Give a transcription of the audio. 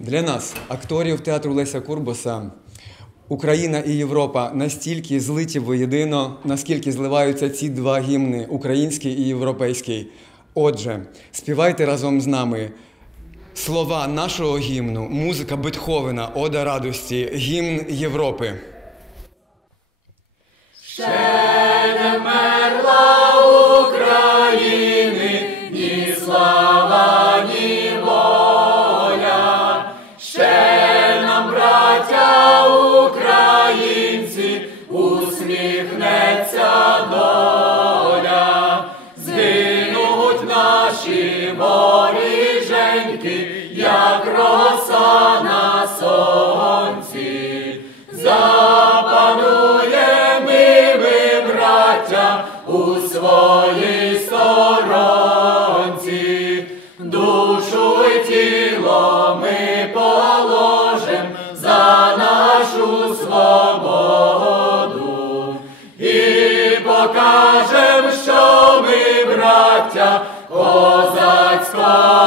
Для нас, акторів театру Леся Курбоса, Україна і Європа настільки злиті воєдино, наскільки зливаються ці два гімни український і європейський. Отже, співайте разом з нами слова нашого гімну, музика Бетховена, Ода радості, гімн Європи. усміхнеться доля, згинуть наші воріженьки, як роса на сонці, запанує ми, ми, браття, у своїй сторонці, душу й тіло ми по. Покажем, що ми браття козацького